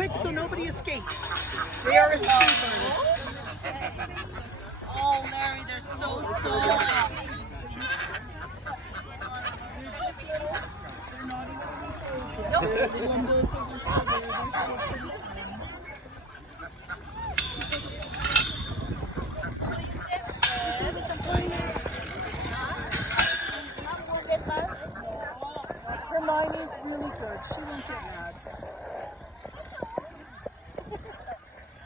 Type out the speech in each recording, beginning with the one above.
quick so nobody escapes. They are escape artists. Oh, Larry, they're so soft. Nope. The umbilicals are still there. They're still pretty tiny. Hermione's really good. She won't get mad.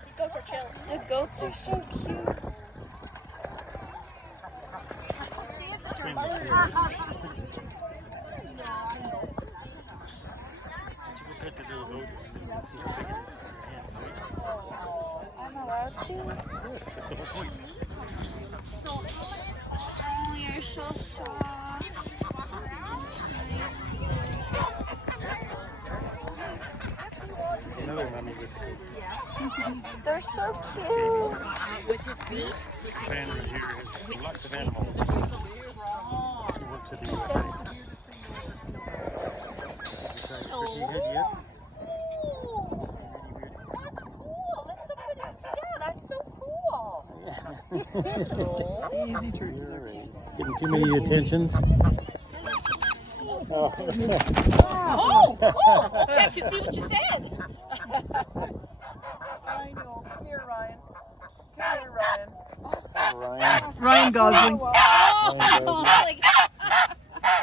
These goats are chill. The goats are so cute. She is a chill. I'm allowed to? Yes, that's the whole point. Oh, you're so soft. Another mummy with the They're so cute. With his beak. fan right here has lots of animals. She works at the USA. Oh, that's cool. That's so good. Yeah, that's so cool. Easy turkey. Getting too many of your attentions. Oh, okay, I can see what you said. I know. Come here, Ryan. Come here, Ryan. Ryan. Ryan Gosling.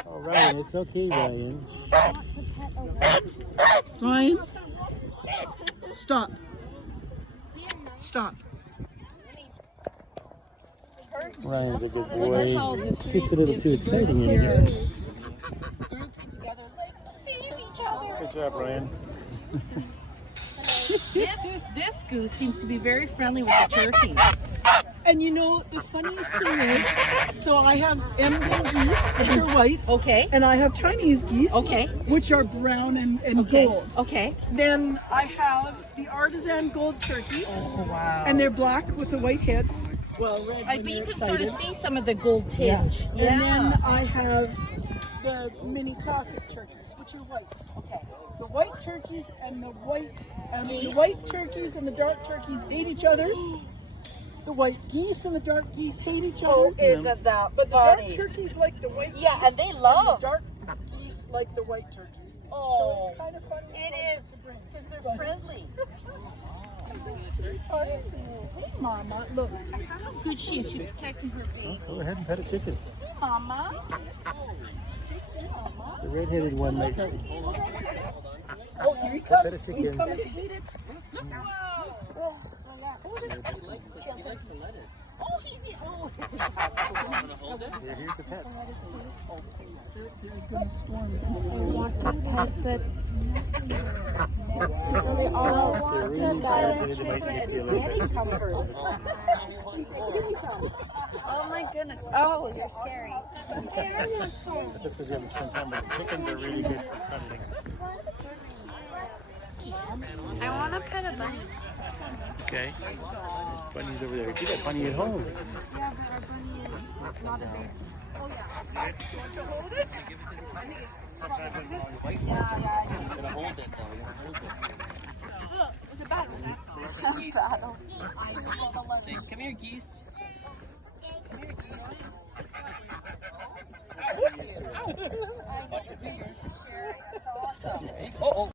Oh, Ryan, it's okay, Ryan. Ryan. Stop. Stop. Ryan's a good boy. It's just a little too exciting in here. Good job, Ryan. This goose seems to be very friendly with the turkey. And you know, the funniest thing is, so I have Emden geese, which are white. Okay. And I have Chinese geese, Okay. which are brown and Okay. gold. Okay. Then I have the artisan gold turkey, Oh, wow. and they're black with the white heads. Well, red I when bet you they're can sort of excited. see some of the gold tinge. And then I have the mini classic turkeys, which are white. Okay. The white turkeys and the Geese? white turkeys and the dark turkeys hate each other. The white geese and the dark geese hate each other. Oh, isn't that But the dark funny? turkeys like the white Yeah, geese, and they love. the dark geese like the white turkeys. Oh, So it's kind of fun. it is, because they're friendly. Hey, Mama, look how good she is. She's protecting her feet. Go ahead and pet a chicken. Mama. The red-headed one makes Oh, here he Pet a comes. chicken. He's coming to eat it. He likes the lettuce. Oh, he's oh. Here, here's the pet. I want to pet the... They all want to pet a chicken. Oh my goodness. Oh, you're scary. That's just because you haven't spent time with the chickens. Are really good for cuddling. I want to pet a bunny. Okay. There's bunnies over there. You got bunny at home. Yeah, but our bunny is not a baby. Oh yeah. Want to hold it? You're gonna hold it though. You hold it. It's a battle. Hey, come here, geese.